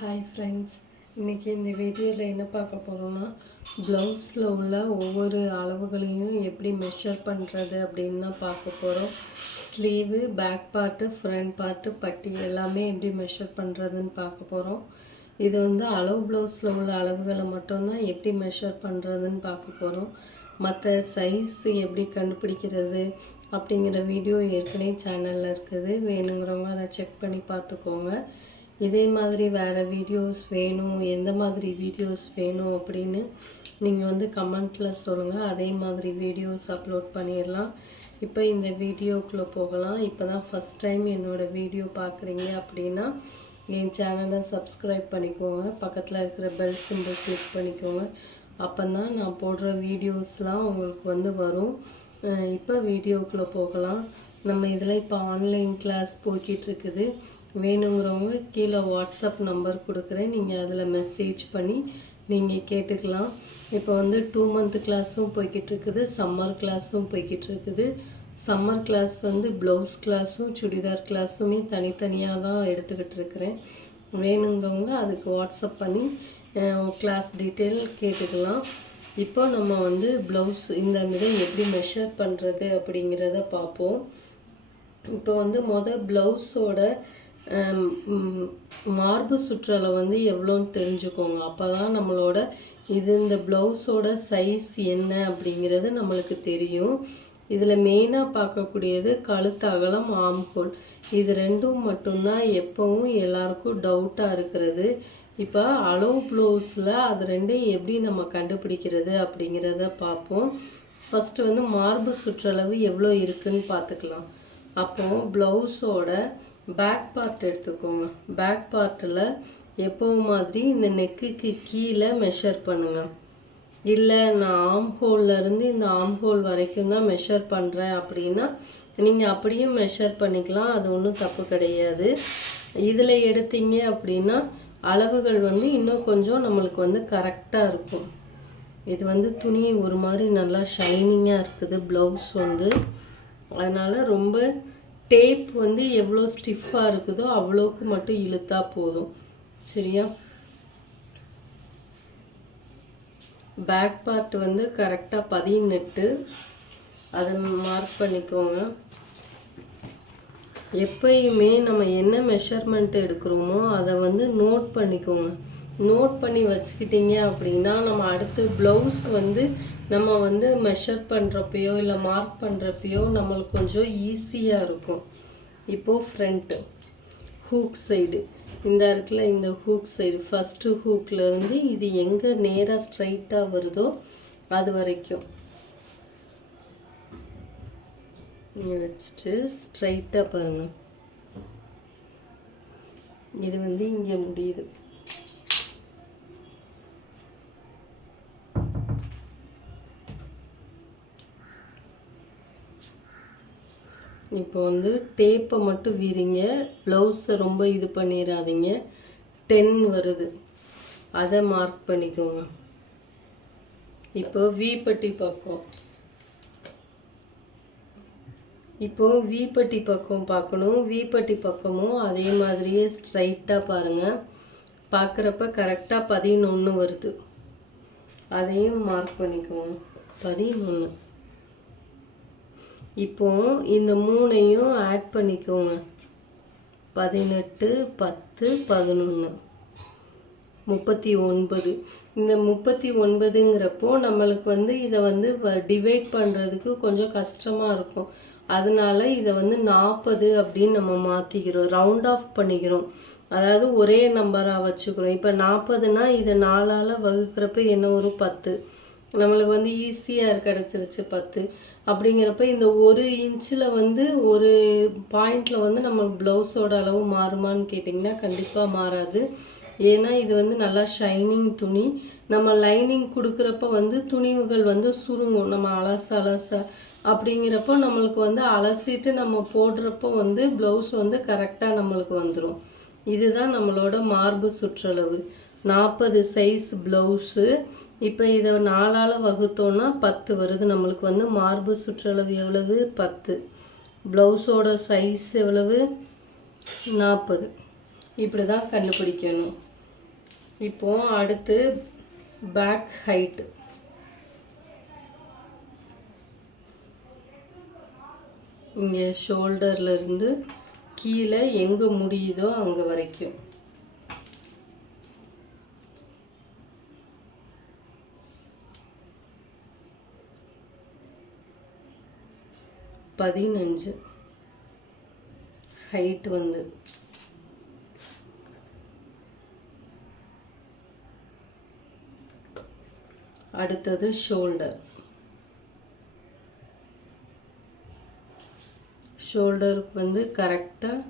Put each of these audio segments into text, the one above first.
Hi friends இன்றைக்கி இந்த வீடியோவில் என்ன பார்க்க போகிறோம்னா ப்ளவுஸில் உள்ள ஒவ்வொரு அளவுகளையும் எப்படி மெஷர் பண்ணுறது அப்படின்னு தான் பார்க்க போகிறோம் sleeve back part front part பட்டி எல்லாமே எப்படி மெஷர் பண்ணுறதுன்னு பார்க்க போகிறோம் இது வந்து அளவு ப்ளவுஸில் உள்ள அளவுகளை மட்டும்தான் எப்படி மெஷர் பண்ணுறதுன்னு பார்க்க போகிறோம் மற்ற சைஸ் எப்படி கண்டுபிடிக்கிறது அப்படிங்கிற வீடியோ ஏற்கனவே சேனலில் இருக்குது. வேணுங்கிறவங்க அதை செக் பண்ணி பார்த்துக்கோங்க. இதே மாதிரி வேறு வீடியோஸ் வேணும் எந்த மாதிரி வீடியோஸ் வேணும் அப்படின்னு நீங்கள் வந்து கமெண்ட்டில் சொல்லுங்கள் அதே மாதிரி வீடியோஸ் அப்லோட் பண்ணிடலாம். இப்போ இந்த வீடியோக்குள்ளே போகலாம். இப்போ தான் ஃபஸ்ட் டைம் என்னோடய வீடியோ பார்க்குறீங்க அப்படின்னா என் சேனலை சப்ஸ்கிரைப் பண்ணிக்கோங்க. பக்கத்தில் இருக்கிற பெல் சிம்பிள் கிளிக் பண்ணிக்கோங்க. அப்போ தான் நான் போடுற வீடியோஸ்லாம் உங்களுக்கு வந்து வரும். இப்போ வீடியோக்குள்ளே போகலாம். நம்ம இதில் இப்போ ஆன்லைன் கிளாஸ் போய்கிட்டு இருக்குது. வேணுங்கிறவங்க கீழே வாட்ஸ்அப் நம்பர் கொடுக்குறேன். நீங்கள் அதில் மெசேஜ் பண்ணி நீங்கள் கேட்டுக்கலாம். இப்போ வந்து டூ மந்த் கிளாஸும் போய்கிட்டு இருக்குது. சம்மர் கிளாஸும் போய்கிட்டு இருக்குது. சம்மர் கிளாஸ் வந்து ப்ளவுஸ் கிளாஸும் சுடிதார் கிளாஸுமே தனித்தனியாக தான் எடுத்துக்கிட்டு இருக்கிறேன். வேணுங்கிறவங்க அதுக்கு வாட்ஸ்அப் பண்ணி கிளாஸ் டீட்டெயில் கேட்டுக்கலாம். இப்போ நம்ம வந்து ப்ளவுஸ் இந்த மாதிரி எப்படி மெஷர் பண்ணுறது அப்படிங்கிறத பார்ப்போம். இப்போ வந்து மொதல் ப்ளவுஸோட மார்பு சுற்றளவு வந்து எவ்வளோன்னு தெரிஞ்சுக்கோங்க. அப்போ தான் நம்மளோட இது இந்த ப்ளவுஸோட சைஸ் என்ன அப்படிங்கிறது நம்மளுக்கு தெரியும். இதில் மெயினாக பார்க்கக்கூடியது கழுத்து அகலம் ஆம்ஹோல் இது ரெண்டும் மட்டும்தான் எப்போவும் எல்லாருக்கும் டவுட்டாக இருக்கிறது. இப்போ அளவு ப்ளவுஸில் அது ரெண்டையும் எப்படி நம்ம கண்டுபிடிக்கிறது அப்படிங்கிறத பார்ப்போம். ஃபஸ்ட்டு வந்து மார்பு சுற்றளவு எவ்வளோ இருக்குதுன்னு பார்த்துக்கலாம். அப்போ ப்ளவுஸோட பேக் பார்ட் எடுத்துக்கோங்க. பேக் பார்ட்டில் எப்போவும் மாதிரி இந்த நெக்குக்கு கீழே மெஷர் பண்ணுங்கள் இல்லை நான் ஆம் இருந்து இந்த ஆம் ஹோல் வரைக்கும் தான் மெஷர் பண்ணுறேன் அப்படின்னா நீங்கள் அப்படியும் மெஷர் பண்ணிக்கலாம். அது ஒன்றும் தப்பு கிடையாது. இதில் எடுத்தீங்க அப்படின்னா அளவுகள் வந்து இன்னும் கொஞ்சம் நம்மளுக்கு வந்து கரெக்டாக இருக்கும். இது வந்து துணி ஒரு மாதிரி நல்லா ஷைனிங்காக இருக்குது ப்ளவுஸ் வந்து. அதனால் ரொம்ப டேப் வந்து எவ்வளோ ஸ்டிஃபாக இருக்குதோ அவ்வளோக்கு மட்டும் இழுத்தா போதும். சரியா? பேக் பார்ட் வந்து கரெக்டாக பதினெட்டு அதை மார்க் பண்ணிக்கோங்க. எப்பயுமே நம்ம என்ன மெஷர்மெண்ட் எடுக்கிறோமோ அதை வந்து நோட் பண்ணிக்கோங்க. நோட் பண்ணி வச்சுக்கிட்டீங்க அப்படின்னா நம்ம அடுத்து ப்ளவுஸ் வந்து நம்ம வந்து மெஷர் பண்ணுறப்பையோ இல்லை மார்க் பண்ணுறப்பையோ நம்மளுக்கு கொஞ்சம் ஈஸியாக இருக்கும். இப்போது ஃப்ரண்ட்டு ஹூக் சைடு இந்த இடத்துல இந்த ஹூக் சைடு ஃபஸ்ட்டு ஹூக்லேருந்து இது எங்கே நேராக ஸ்ட்ரைட்டாக வருதோ அது வரைக்கும். வச்சுட்டு ஸ்ட்ரைட்டாக பாருங்கள் இது வந்து இங்கே முடியுது. இப்போ வந்து டேப்பை மட்டும் வீறிங்க ப்ளவுஸை ரொம்ப இது பண்ணிடாதீங்க டென் வருது. அதை மார்க் பண்ணிக்கோங்க. இப்போ வீப்பட்டி பக்கம் இப்போ வீப்பட்டி பக்கம் பார்க்கணும். வீப்பட்டி பக்கமும் அதே மாதிரியே ஸ்ட்ரைட்டாக பாருங்கள் பார்க்குறப்ப கரெக்டாக பதினொன்று வருது. அதையும் மார்க் பண்ணிக்கோங்க. பதினொன்று இப்போ இந்த மூணையும் ஆட் பண்ணிக்கோங்க. பதினெட்டு பத்து பதினொன்று முப்பத்தி ஒன்பது. இந்த முப்பத்தி ஒன்பதுங்கிறப்போ நம்மளுக்கு வந்து இதை வந்து டிவைட் பண்ணுறதுக்கு கொஞ்சம் கஷ்டமாக இருக்கும். அதனால இதை வந்து நாற்பது அப்படின்னு நம்ம மாற்றிக்கிறோம் ரவுண்ட் ஆஃப் பண்ணிக்கிறோம். அதாவது ஒரே நம்பராக வச்சுக்கிறோம். இப்போ நாற்பதுனா இதை நாலால் வகுக்கிறப்ப என்ன ஒரு பத்து. நம்மளுக்கு வந்து ஈஸியாக கிடச்சிருச்சு பத்து. அப்படிங்கிறப்ப இந்த ஒரு இன்ச்சில் வந்து ஒரு பாயிண்டில் வந்து நம்மளுக்கு ப்ளவுஸோட அளவு மாறுமான்னு கேட்டிங்கன்னா கண்டிப்பாக மாறாது. ஏன்னா இது வந்து நல்லா ஷைனிங் துணி. நம்ம லைனிங் கொடுக்குறப்ப வந்து துணிவுகள் வந்து சுருங்கும். நம்ம அலச அலச அப்படிங்கிறப்போ நம்மளுக்கு வந்து அலசிட்டு நம்ம போடுறப்போ வந்து ப்ளவுஸ் வந்து கரெக்டாக நம்மளுக்கு வந்துடும் இதுதான் நம்மளோட மார்பு சுற்றளவு. நாற்பது சைஸ் ப்ளவுஸு இப்போ இதை நாலால் வகுத்தோன்னா பத்து வருது. நம்மளுக்கு வந்து மார்பு சுற்றளவு எவ்வளவு? பத்து. ப்ளவுஸோட சைஸ் எவ்வளவு? நாற்பது இப்படி தான் கண்டுபிடிக்கணும். இப்போ அடுத்து பேக் ஹைட்டு. இங்கே ஷோல்டர்லேருந்து கீழே எங்கே முடியுதோ அங்கே வரைக்கும். பதினஞ்சு. ஹைட் வந்து. அடுத்தது ஷோல்டர் ஷோல்டருக்கு வந்து கரெக்டாக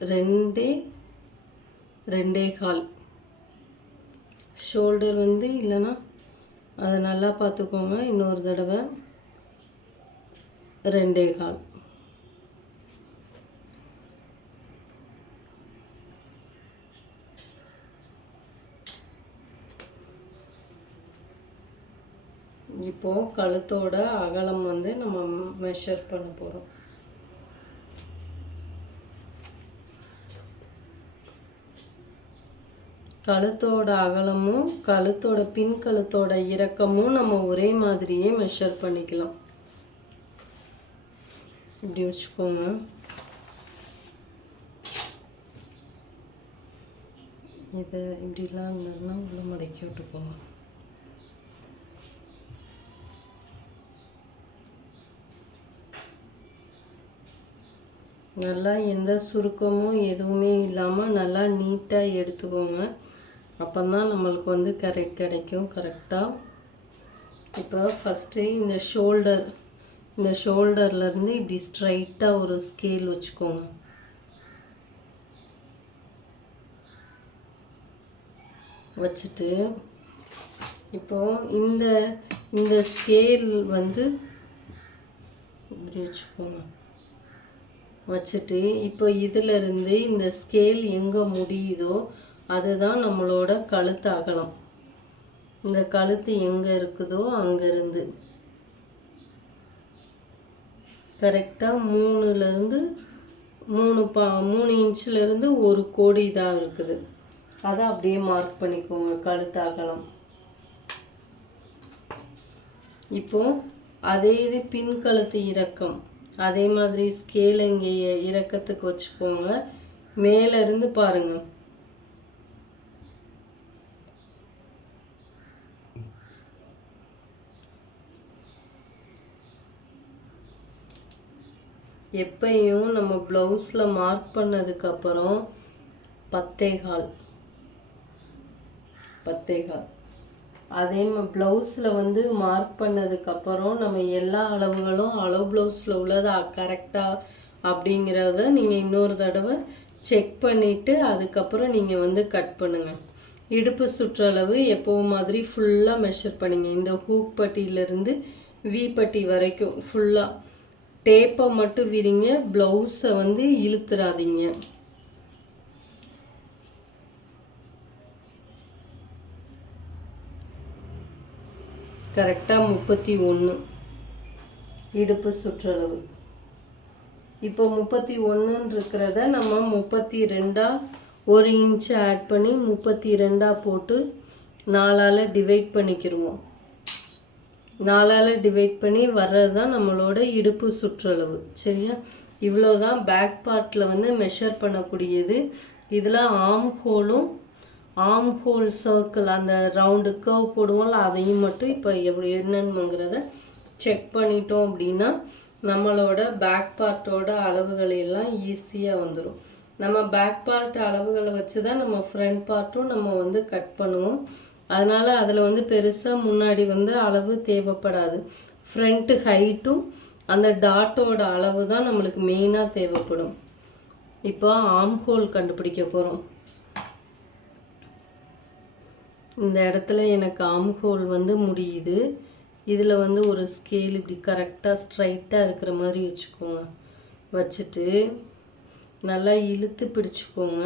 ரெண்டே ரெண்டே கால். ஷோல்டர் வந்து இல்லைன்னா அதை நல்லா பார்த்துக்கோங்க. இன்னொரு தடவை. ரெண்டே கால். இப்போ கழுத்தோட அகலம் வந்து நம்ம மெஷர் பண்ண போகிறோம் கழுத்தோட அகலமும் கழுத்தோட பின் கழுத்தோட இறக்கமும் நம்ம ஒரே மாதிரியே மெஷர் பண்ணிக்கலாம். இப்படி வச்சுக்கோங்க. இதை இப்படிலாம் இருந்ததுன்னா உள்ள மடக்கி விட்டுக்கோங்க. நல்லா எந்த சுருக்கமும் எதுவுமே இல்லாமல் நல்லா நீட்டாக எடுத்துக்கோங்க. அப்போ தான் நம்மளுக்கு வந்து கரெக்ட் கிடைக்கும் கரெக்டாக இப்போ ஃபஸ்ட்டு இந்த ஷோல்டர் இந்த ஷோல்டர்லேருந்து இப்படி ஸ்ட்ரைட்டாக ஒரு ஸ்கேல் வச்சுக்கோங்க. வச்சுட்டு இப்போ இந்த இந்த ஸ்கேல் வந்து இப்படி வச்சுக்கோங்க. வச்சுட்டு இப்போ இதிலிருந்து இந்த ஸ்கேல் எங்கே முடியுதோ அதுதான் நம்மளோட கழுத்து அகலம். இந்த கழுத்து எங்கே இருக்குதோ அங்கேருந்து கரெக்டாக மூணுலேருந்து மூணு பா மூணு இன்ச்சிலேருந்து ஒரு கோடி இதாக இருக்குது. அதை அப்படியே மார்க் பண்ணிக்கோங்க கழுத்தாகலாம் இப்போ அதே இது பின் கழுத்து இறக்கம். அதே மாதிரி ஸ்கேல் இங்கே இறக்கத்துக்கு வச்சுக்கோங்க. மேலேருந்து பாருங்கள் எப்பையும் நம்ம ப்ளவுஸில் மார்க் பண்ணதுக்கப்புறம் பத்தேகால் பத்தேகால் அதே ப்ளவுஸில் வந்து மார்க் பண்ணதுக்கப்புறம் நம்ம எல்லா அளவுகளும் அளவு ப்ளவுஸில் உள்ளதா கரெக்டாக அப்படிங்கிறத நீங்கள் இன்னொரு தடவை செக் பண்ணிவிட்டு அதுக்கப்புறம் நீங்கள் வந்து கட் பண்ணுங்கள் இடுப்பு சுற்றளவு எப்போவும் மாதிரி ஃபுல்லாக மெஷர் பண்ணுங்கள் இந்த ஹூக் பட்டியிலேருந்து வி பட்டி வரைக்கும் ஃபுல்லாக டேப்பை மட்டும் விரிங்க ப்ளவுஸை வந்து இழுத்துறாதீங்க. கரெக்டாக முப்பத்தி ஒன்று இடுப்பு சுற்றளவு. இப்போ முப்பத்தி ஒன்றுன்றிருக்கிறத நம்ம முப்பத்தி ரெண்டாக ஒரு இன்ச்சு ஆட் பண்ணி முப்பத்தி ரெண்டாக போட்டு நாலால் டிவைட் பண்ணிக்கிடுவோம் நாலால் டிவைட் பண்ணி வர்றது தான் நம்மளோட இடுப்பு சுற்றளவு சரியா? இவ்வளோ தான் பேக் பார்ட்டில் வந்து மெஷர் பண்ணக்கூடியது. இதில் ஆம் ஹோலும் ஆம் ஹோல் சர்க்கிள் அந்த ரவுண்டு கர்வ் போடுவோம்ல அதையும் மட்டும் இப்போ எவ்வளோ என்னன்னுங்கிறத செக் பண்ணிட்டோம் அப்படின்னா நம்மளோட பேக் பார்ட்டோட அளவுகள் எல்லாம் ஈஸியாக வந்துடும் நம்ம பேக் பார்ட் அளவுகளை வச்சு தான் நம்ம ஃப்ரண்ட் பார்ட்டும் நம்ம வந்து கட் பண்ணுவோம். அதனால் அதில் வந்து பெருசாக முன்னாடி வந்து அளவு தேவைப்படாது. ஃப்ரண்ட்டு ஹைட்டும் அந்த டாட்டோட அளவு தான் நம்மளுக்கு மெயினாக தேவைப்படும். இப்போ ஆம் ஹோல் கண்டுபிடிக்க போகிறோம் இந்த இடத்துல எனக்கு ஆம் ஹோல் வந்து முடியுது. இதில் வந்து ஒரு ஸ்கேல் இப்படி கரெக்டாக ஸ்ட்ரைட்டாக இருக்கிற மாதிரி வச்சுக்கோங்க. வச்சுட்டு நல்லா இழுத்து பிடிச்சிக்கோங்க.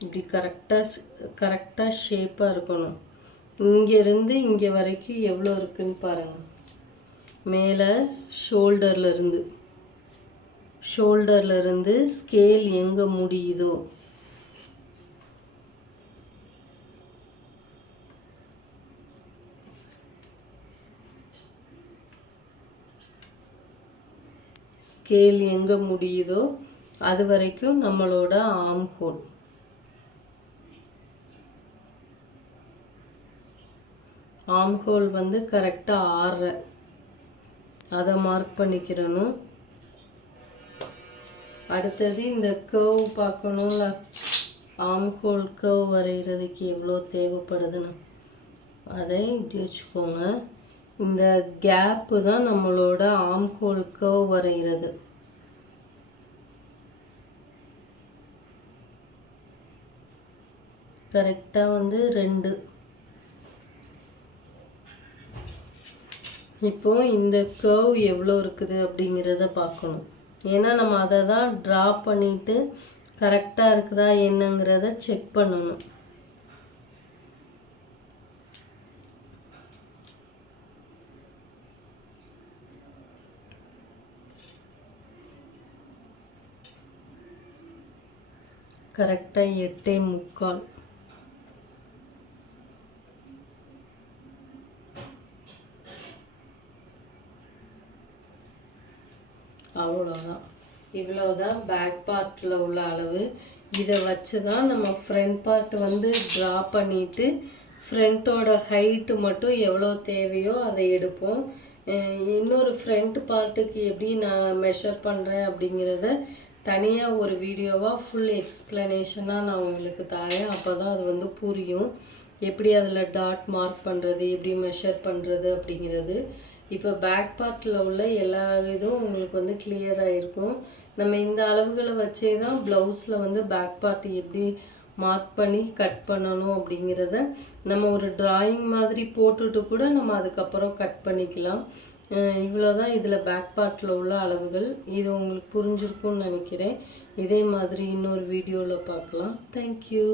இப்படி கரெக்டாக கரெக்டாக ஷேப்பாக இருக்கணும். இங்கேருந்து இங்கே வரைக்கும் எவ்வளோ இருக்குன்னு பாருங்கள் மேலே ஷோல்டர்லேருந்து ஷோல்டர்லேருந்து ஸ்கேல் எங்கே முடியுதோ ஸ்கேல் எங்கே முடியுதோ அது வரைக்கும் நம்மளோட ஆம் ஹோல் ஆம் ஹோல் வந்து கரெக்டாக ஆறுற அதை மார்க் பண்ணிக்கிறணும். அடுத்தது இந்த கேவ் பார்க்கணும்ல. ஆம் ஹோல் வரைகிறதுக்கு எவ்வளோ தேவைப்படுதுன்னு. அதை இப்படி வச்சுக்கோங்க. இந்த கேப்பு தான் நம்மளோட ஆம் ஹோல் கேவ் வரைகிறது கரெக்டாக வந்து ரெண்டு. இப்போ இந்த கர்வ் எவ்வளோ இருக்குது அப்படிங்கிறத பார்க்கணும். ஏன்னா நம்ம அதை தான் ட்ரா பண்ணிட்டு கரெக்டாக இருக்குதா என்னங்கிறத செக் பண்ணணும். கரெக்டாக எட்டே முக்கால். அவ்வளோதான் இவ்வளோதான் பேக் பார்ட்டில் உள்ள அளவு. இதை வச்சு தான் நம்ம ஃப்ரண்ட் பார்ட் வந்து ட்ரா பண்ணிவிட்டு ஃப்ரண்ட்டோட ஹைட்டு மட்டும் எவ்வளோ தேவையோ அதை எடுப்போம். இன்னொரு ஃப்ரண்ட் பார்ட்டுக்கு எப்படி நான் மெஷர் பண்ணுறேன் அப்படிங்கிறத தனியாக ஒரு வீடியோவாக ஃபுல் எக்ஸ்ப்ளனேஷனாக நான் உங்களுக்கு தரேன். அப்போ தான் அது வந்து புரியும். எப்படி அதில் டாட் மார்க் பண்ணுறது எப்படி மெஷர் பண்ணுறது அப்படிங்கிறது. இப்போ பேக் பார்ட்டில் உள்ள எல்லா இதுவும் உங்களுக்கு வந்து கிளியராக இருக்கும் நம்ம இந்த அளவுகளை வச்சே தான் ப்ளவுஸில் வந்து பேக் பார்ட் எப்படி மார்க் பண்ணி கட் பண்ணணும் அப்படிங்கிறத நம்ம ஒரு டிராயிங் மாதிரி போட்டுட்டு கூட நம்ம அதுக்கப்புறம் கட் பண்ணிக்கலாம். இவ்வளோ தான் இதில் பேக் பார்ட்டில் உள்ள அளவுகள். இது உங்களுக்கு புரிஞ்சிருக்கும்னு நினைக்கிறேன். இதே மாதிரி இன்னொரு வீடியோவில் பார்க்கலாம். தேங்க்யூ